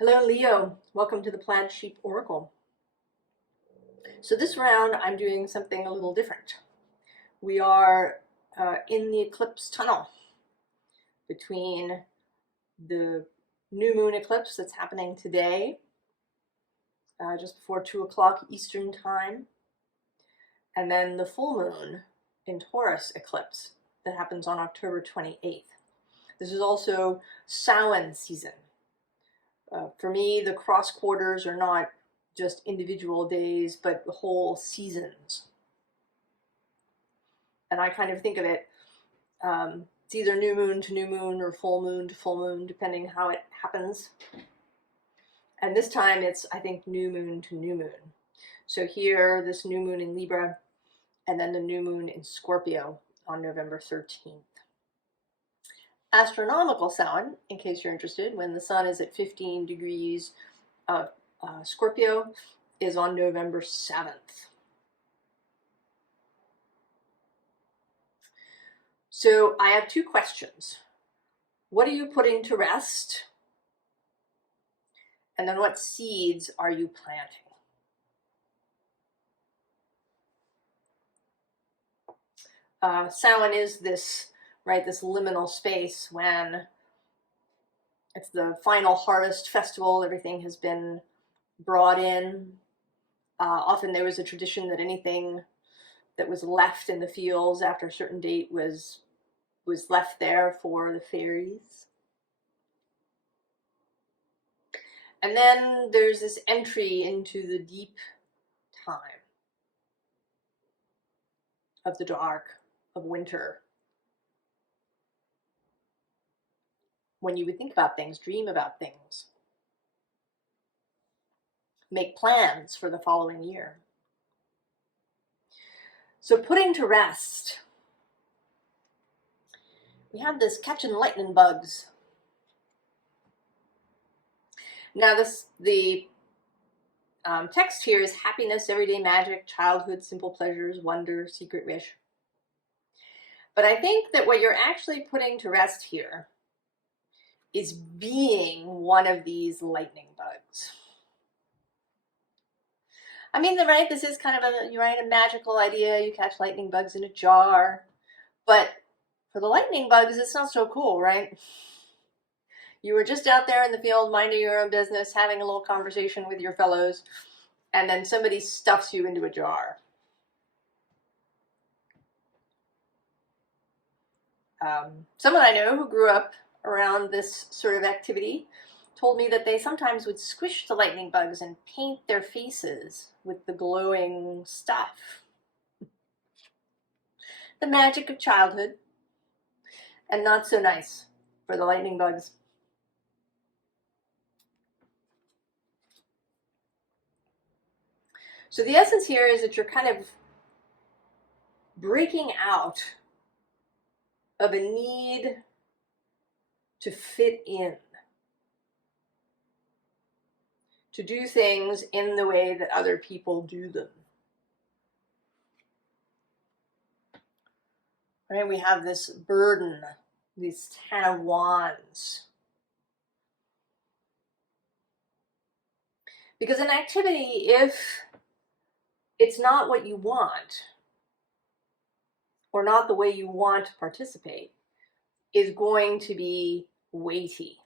Hello Leo, welcome to the Plaid Sheep Oracle. So this round I'm doing something a little different. We are in the eclipse tunnel between the new moon eclipse that's happening today, just before 2 o'clock Eastern time, and then the full moon in Taurus eclipse that happens on October 28th. This is also Samhain season. For me, the cross quarters are not just individual days, but the whole seasons. And I kind of think of it, it's either new moon to new moon or full moon to full moon, depending how it happens. And this time it's, I think, new moon to new moon. So here, this new moon in Libra, and then the new moon in Scorpio on November 13th. Astronomical Samhain, in case you're interested, when the sun is at 15 degrees of Scorpio, is on November 7th. So I have two questions. What are you putting to rest? And then what seeds are you planting? Samhain is this, right, this liminal space when it's the final harvest festival, everything has been brought in. Often there was a tradition that anything that was left in the fields after a certain date was left there for the fairies. And then there's this entry into the deep time of the dark, of winter, when you would think about things, dream about things, make plans for the following year. So putting to rest, we have this catching lightning bugs. Now the text here is happiness, everyday magic, childhood, simple pleasures, wonder, secret wish. But I think that what you're actually putting to rest here is being one of these lightning bugs. I mean, right, this is kind of a magical idea. You catch lightning bugs in a jar. But for the lightning bugs, it's not so cool, right? You were just out there in the field, minding your own business, having a little conversation with your fellows, and then somebody stuffs you into a jar. Someone I know who grew up around this sort of activity told me that they sometimes would squish the lightning bugs and paint their faces with the glowing stuff. The magic of childhood, and not so nice for the lightning bugs. So the essence here is that you're kind of breaking out of a need to fit in, to do things in the way that other people do them. Right? We have this burden, these 10 of Wands. Because an activity, if it's not what you want, or not the way you want to participate, is going to be weighty.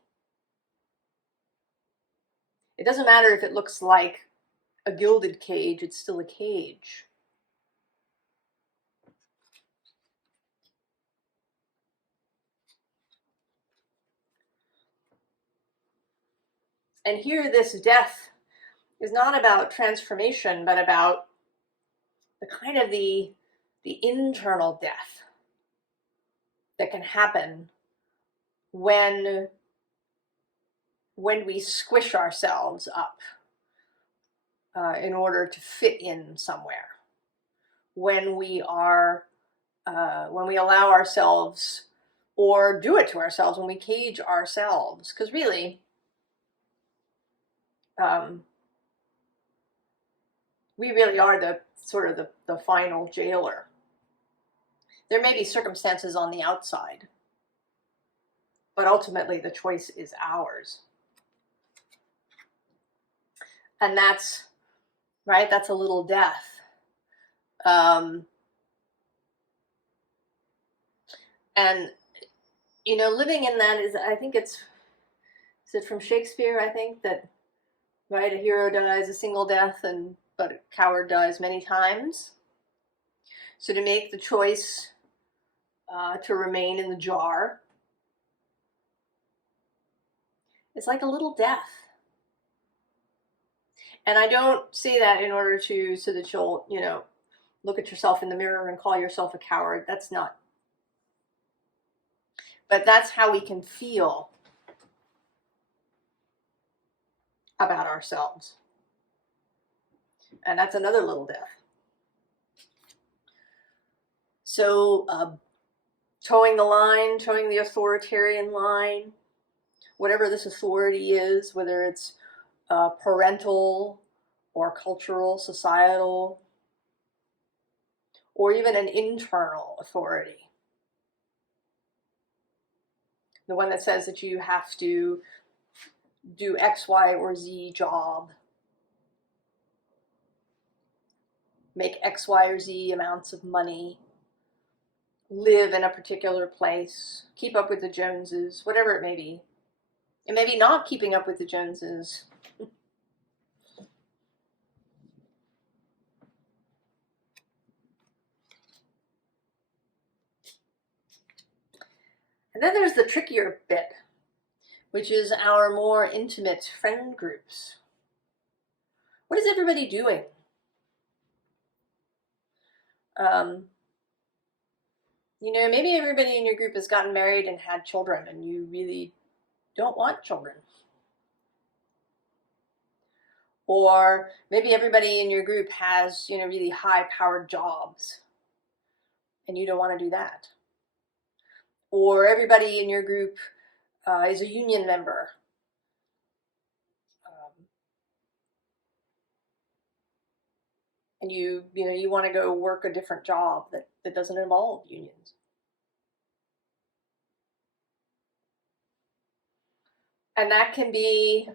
It doesn't matter if it looks like a gilded cage, it's still a cage. And here, this death is not about transformation, but about the kind of the internal death that can happen when we squish ourselves up in order to fit in somewhere. When we allow ourselves, or do it to ourselves, when we cage ourselves, because really, we really are the sort of the final jailer. There may be circumstances on the outside, but ultimately the choice is ours. And that's, right, that's a little death. And, you know, living in that is, I think is it from Shakespeare, I think, that, right, a hero dies a single death, but a coward dies many times. So to make the choice to remain in the jar, it's like a little death. And I don't say that in order to, so that you'll, you know, look at yourself in the mirror and call yourself a coward. That's not. But that's how we can feel about ourselves. And that's another little death. So towing the line, towing the authoritarian line, whatever this authority is, whether it's parental or cultural, societal, or even an internal authority. The one that says that you have to do X, Y, or Z job, make X, Y, or Z amounts of money, live in a particular place, keep up with the Joneses, whatever it may be. And maybe not keeping up with the Joneses. And then there's the trickier bit, which is our more intimate friend groups. What is everybody doing? You know, maybe everybody in your group has gotten married and had children, and you really don't want children. Or maybe everybody in your group has, you know, really high-powered jobs, and you don't want to do that. Or everybody in your group is a union member. And you know, you want to go work a different job that doesn't involve unions. And that can be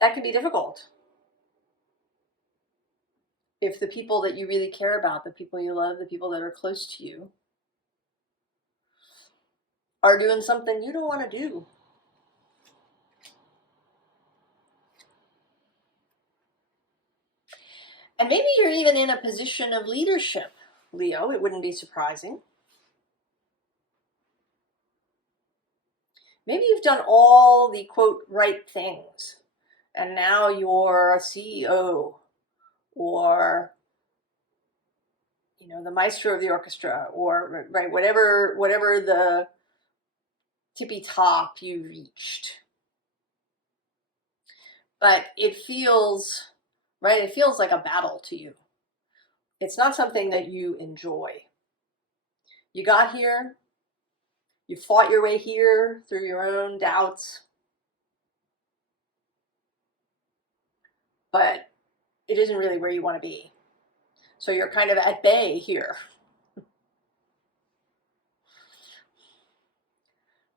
difficult. If the people that you really care about, the people you love, the people that are close to you, are doing something you don't want to do. And maybe you're even in a position of leadership, Leo. It wouldn't be surprising. Maybe you've done all the, quote, right things, and now you're a CEO, or, you know, the maestro of the orchestra, or, right, whatever the tippy top you reached. But it feels, right, it feels like a battle to you. It's not something that you enjoy. You got here, you fought your way here through your own doubts, but it isn't really where you want to be. So you're kind of at bay here.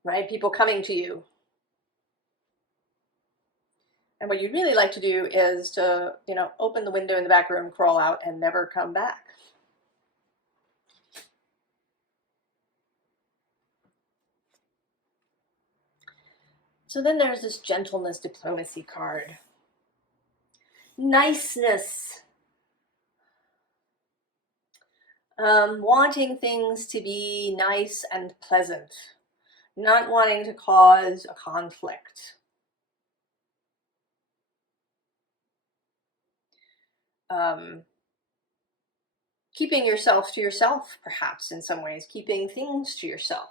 Right? People coming to you. And what you'd really like to do is to, you know, open the window in the back room, crawl out, and never come back. So then there's this gentleness, diplomacy card. Niceness. Wanting things to be nice and pleasant. Not wanting to cause a conflict. Keeping yourself to yourself, perhaps, in some ways. Keeping things to yourself.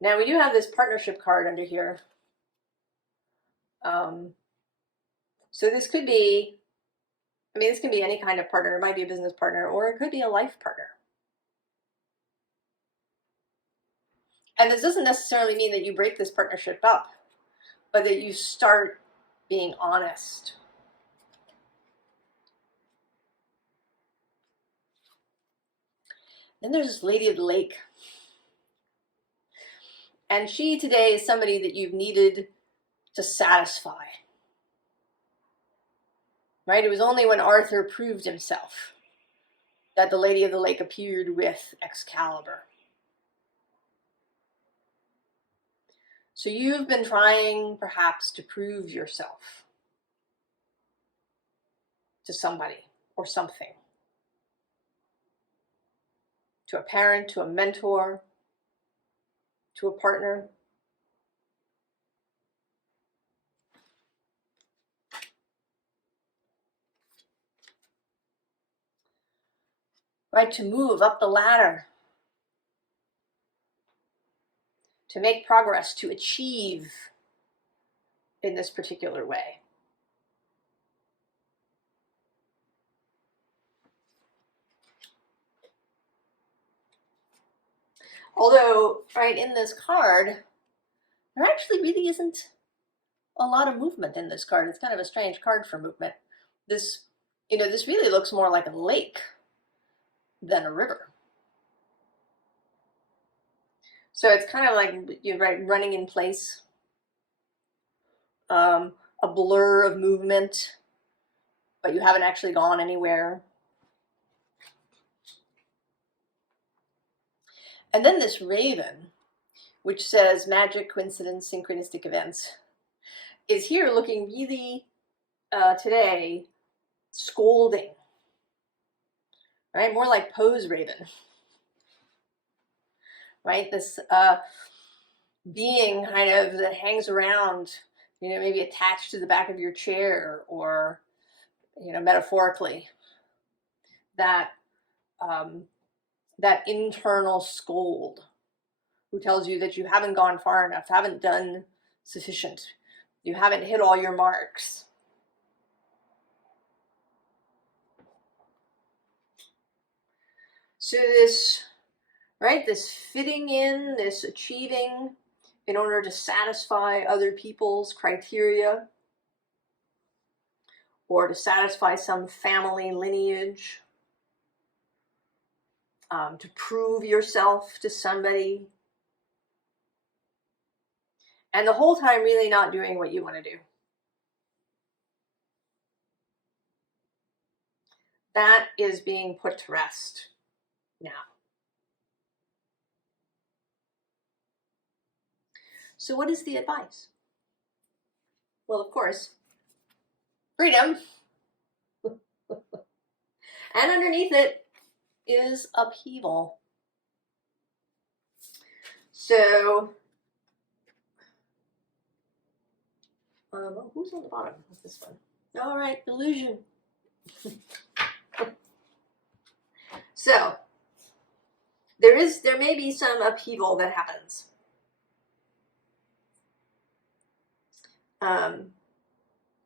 Now, we do have this partnership card under here. So this could be, I mean, this can be any kind of partner. It might be a business partner, or it could be a life partner. And this doesn't necessarily mean that you break this partnership up, but that you start being honest. Then there's this Lady of the Lake. And she today is somebody that you've needed to satisfy. Right? It was only when Arthur proved himself that the Lady of the Lake appeared with Excalibur. So you've been trying, perhaps, to prove yourself to somebody or something. To a parent, to a mentor, to a partner. Right? To move up the ladder. To make progress, to achieve in this particular way. Although, right, in this card, there actually really isn't a lot of movement in this card. It's kind of a strange card for movement. This, this really looks more like a lake than a river. So it's kind of like, right, running in place. A blur of movement, but you haven't actually gone anywhere. And then this raven, which says magic, coincidence, synchronistic events, is here looking really, today, scolding. Right? More like Poe's raven. Right? This being kind of that hangs around, maybe attached to the back of your chair, or, metaphorically, that that internal scold who tells you that you haven't gone far enough, haven't done sufficient, you haven't hit all your marks. So this, right, this fitting in, this achieving in order to satisfy other people's criteria, or to satisfy some family lineage, to prove yourself to somebody, and the whole time really not doing what you want to do. That is being put to rest now. So what is the advice? Well, of course, freedom. And underneath it is upheaval. So, who's on the bottom of this one? All right, illusion. So, there may be some upheaval that happens.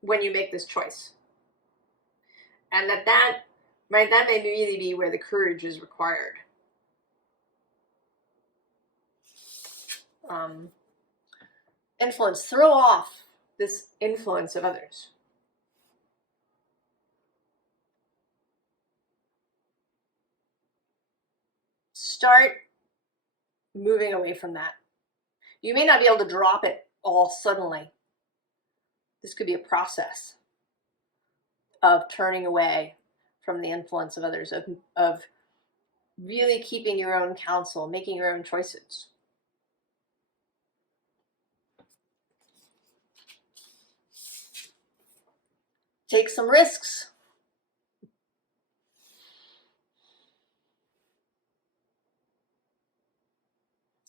When you make this choice. And that may really be where the courage is required. Influence, throw off this influence of others. Start moving away from that. You may not be able to drop it all suddenly. This could be a process of turning away from the influence of others, of really keeping your own counsel, making your own choices. Take some risks.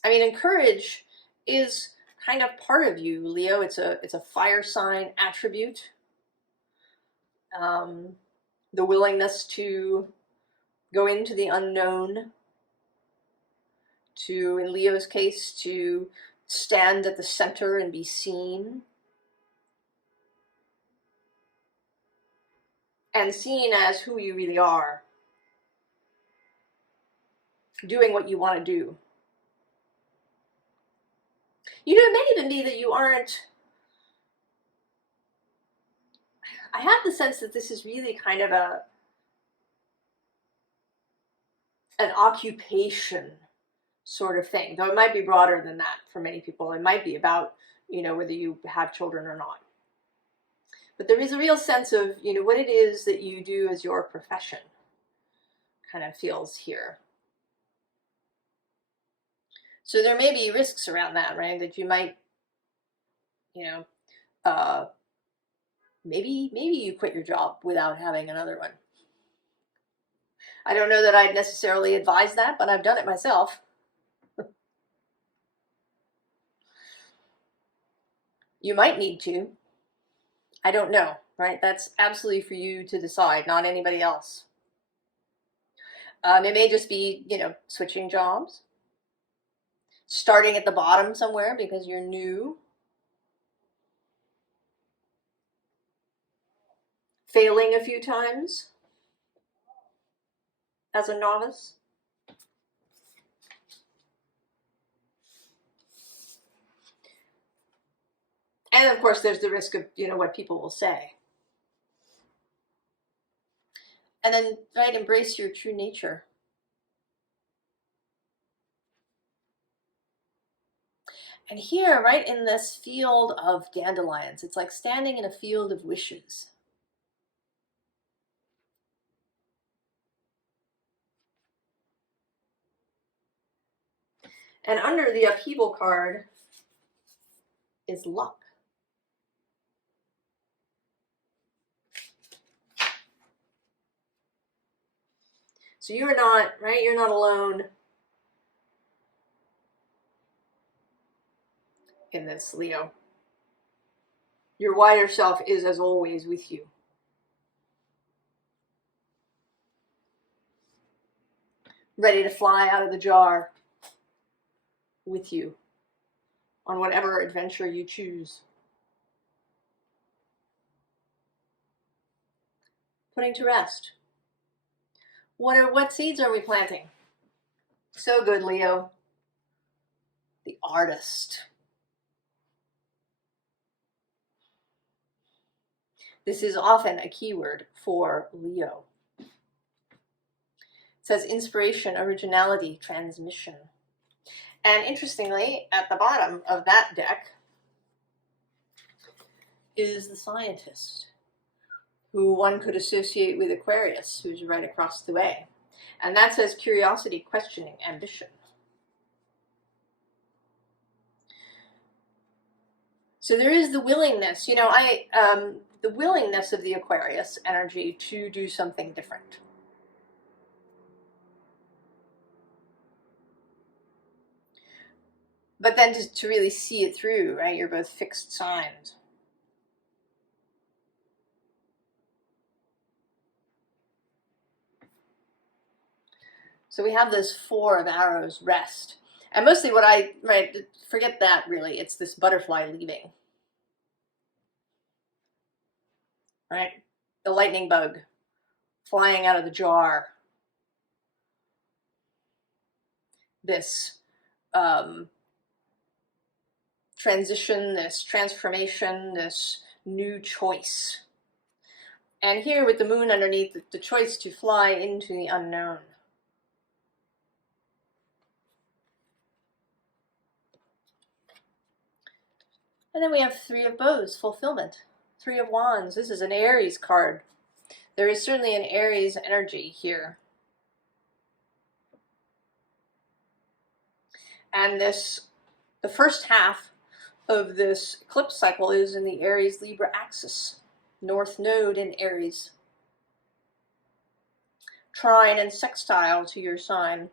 I mean, and courage is kind of part of you, Leo. It's a fire sign attribute. The willingness to go into the unknown, to, in Leo's case, to stand at the center and be seen. And seen as who you really are. Doing what you want to do. It may even be that you aren't. I have the sense that this is really kind of an occupation sort of thing. Though it might be broader than that for many people. It might be about, you know, whether you have children or not. But there is a real sense of, you know, what it is that you do as your profession kind of feels here. So there may be risks around that, right? That you might, you know, maybe you quit your job without having another one. I don't know that I'd necessarily advise that, but I've done it myself. You might need to. I don't know, right? That's absolutely for you to decide, not anybody else. It may just be, you know, switching jobs, starting at the bottom somewhere because you're new, failing a few times as a novice. And of course, there's the risk of, you know, what people will say. And then, right, embrace your true nature. And here, right in this field of dandelions, it's like standing in a field of wishes. And under the upheaval card is luck. So you're not, right, you're not alone in this, Leo. Your wider self is, as always, with you. Ready to fly out of the jar with you on whatever adventure you choose. Putting to rest. What seeds are we planting? So good, Leo. The artist. This is often a keyword for Leo. It says inspiration, originality, transmission. And interestingly, at the bottom of that deck is the scientist, who one could associate with Aquarius, who's right across the way. And that says curiosity, questioning, ambition. So there is the willingness, you know, the willingness of the Aquarius energy to do something different. But then to really see it through, right? You're both fixed signs. So we have this 4 of arrows, rest. And mostly what right, forget that really. It's this butterfly leaving. Right? The lightning bug flying out of the jar. This transition, this transformation, this new choice. And here with the moon underneath, the choice to fly into the unknown. And then we have 3 of bows, fulfillment. 3 of wands. This is an Aries card. There is certainly an Aries energy here. And the first half of this eclipse cycle is in the Aries-Libra axis. North node in Aries. Trine and sextile to your sign.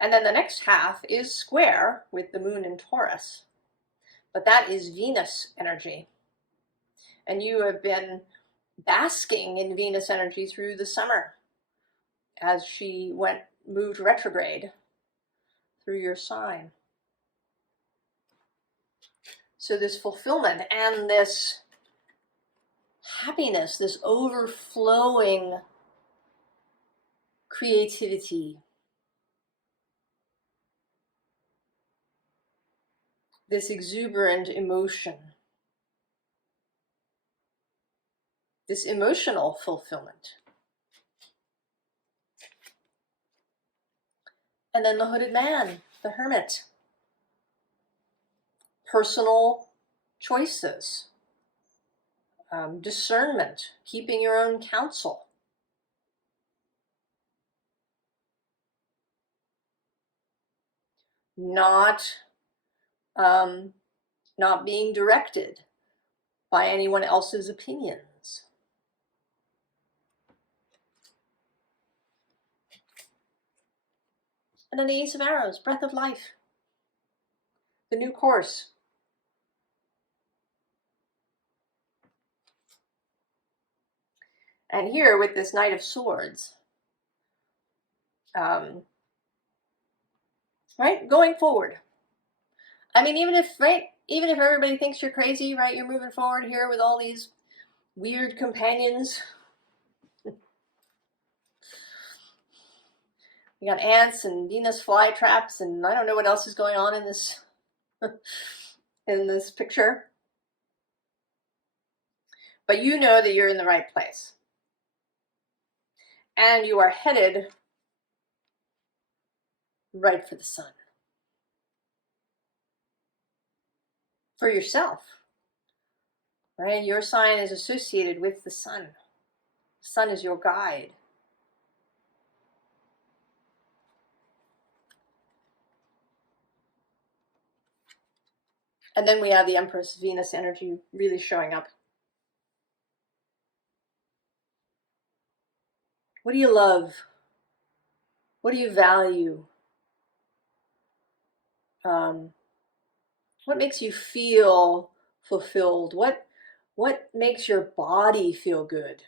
And then the next half is square with the moon in Taurus. But that is Venus energy. And you have been basking in Venus energy through the summer as she moved retrograde through your sign. So this fulfillment and this happiness, this overflowing creativity, this exuberant emotion, this emotional fulfillment. And then the hooded man, the hermit. Personal choices, discernment, keeping your own counsel. Not being directed by anyone else's opinions. And then the Ace of Arrows, breath of life, the new course. And here with this Knight of Swords, right, going forward. I mean, even if everybody thinks you're crazy, right, you're moving forward here with all these weird companions. We got ants and Venus flytraps, and I don't know what else is going on in this in this picture. But you know that you're in the right place. And you are headed right for the sun. For yourself. Right? Your sign is associated with the sun. The sun is your guide. And then we have the Empress Venus energy really showing up. What do you love? What do you value? What makes you feel fulfilled? What makes your body feel good?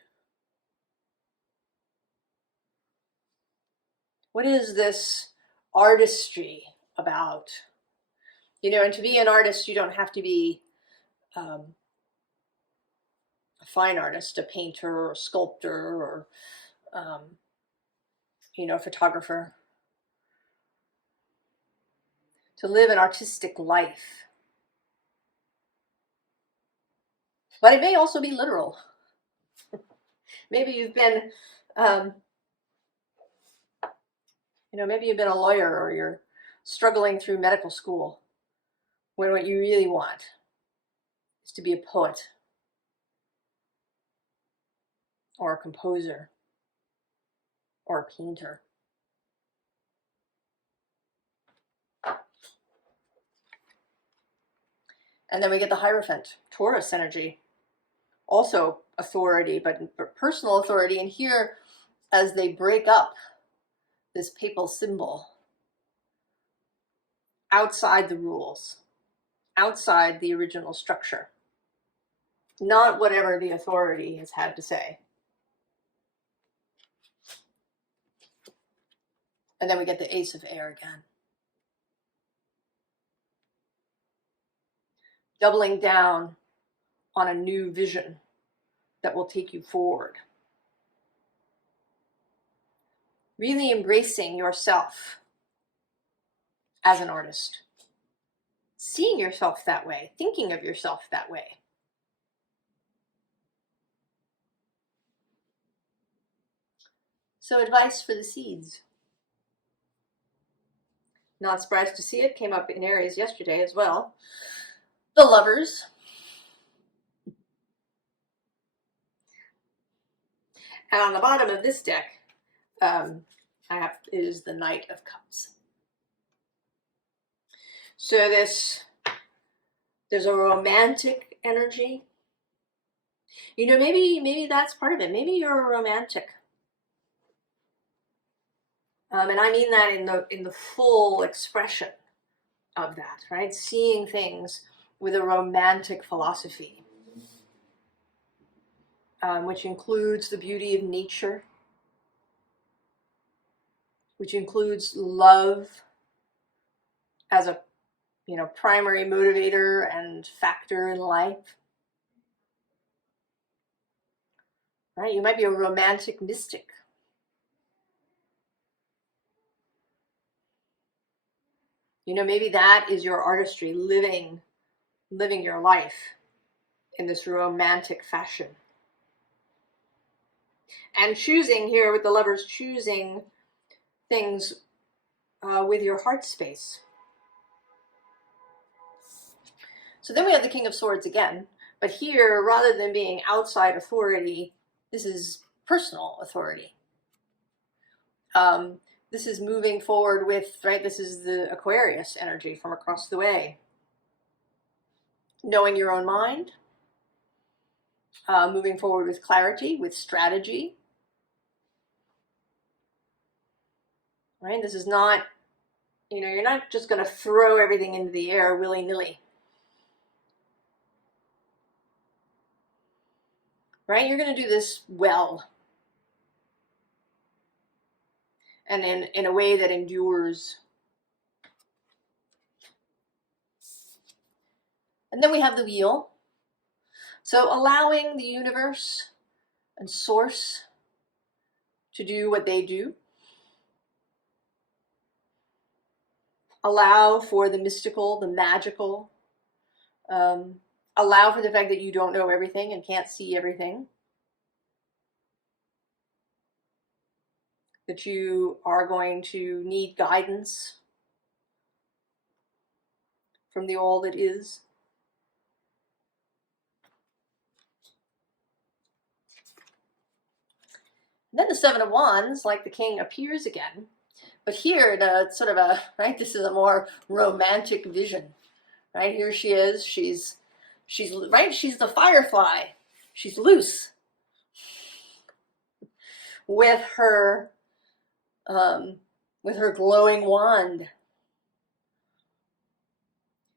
What is this artistry about? You know, and to be an artist, you don't have to be a fine artist, a painter or a sculptor or, photographer. To live an artistic life. But it may also be literal. Maybe you've been, maybe you've been a lawyer or you're struggling through medical school when what you really want is to be a poet or a composer or a painter. And then we get the Hierophant, Taurus energy. Also authority, but personal authority. And here, as they break up this papal symbol, outside the rules, outside the original structure, not whatever the authority has had to say. And then we get the Ace of Air again. Doubling down on a new vision that will take you forward. Really embracing yourself as an artist. Seeing yourself that way, thinking of yourself that way. So advice for the seeds. Not surprised to see it, came up in Aries yesterday as well. The Lovers. And on the bottom of this deck, is the Knight of Cups. So there's a romantic energy. You know, maybe that's part of it. Maybe you're a romantic. And I mean that in the full expression of that, right? Seeing things with a romantic philosophy, which includes the beauty of nature, which includes love as a primary motivator and factor in life. Right? You might be a romantic mystic. Maybe that is your artistry, living your life in this romantic fashion. And choosing here with the Lovers, choosing things with your heart space. So then we have the King of Swords again, but here, rather than being outside authority, this is personal authority. This is moving forward with, right, this is the Aquarius energy from across the way. Knowing your own mind, moving forward with clarity, with strategy. Right? This is not, you know, you're not just going to throw everything into the air willy-nilly. Right? You're going to do this well. And in a way that endures. And then we have the wheel. So allowing the universe and source to do what they do. Allow for the mystical, the magical. Allow for the fact that you don't know everything and can't see everything. That you are going to need guidance from the all that is. And then the Seven of Wands, like the King, appears again. But here, the sort of a, right, this is a more romantic vision. Right, here she is, she's right, she's the firefly. She's loose. With her glowing wand.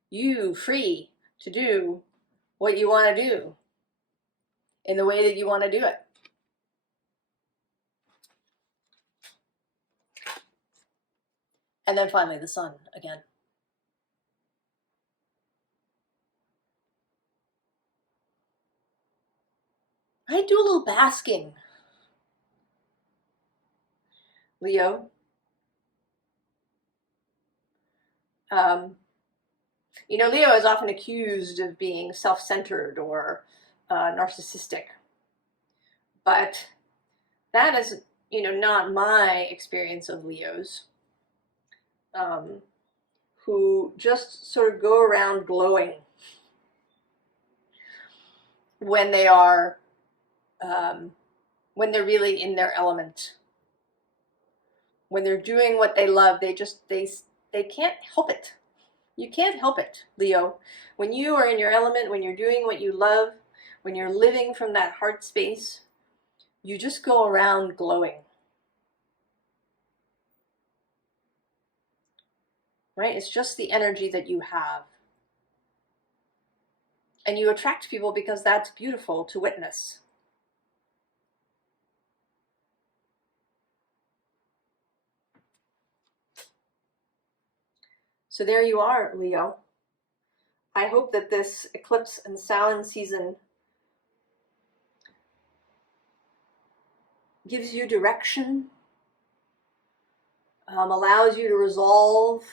You free to do what you want to do in the way that you want to do it. And then finally the sun again. Right, do a little basking. Leo. You know, Leo is often accused of being self-centered or narcissistic. But that is, you know, not my experience of Leos. Who just sort of go around glowing when they are, when they're really in their element. When they're doing what they love, they can't help it. You can't help it, Leo. When you are in your element, when you're doing what you love, when you're living from that heart space, you just go around glowing. Right? It's just the energy that you have. And you attract people because that's beautiful to witness. So there you are, Leo. I hope that this eclipse and Samhain season gives you direction, allows you to resolve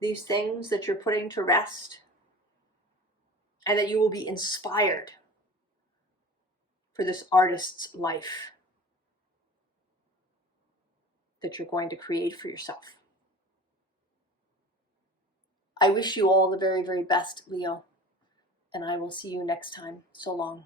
these things that you're putting to rest, and that you will be inspired for this artist's life that you're going to create for yourself. I wish you all the very, very best, Leo, and I will see you next time. So long.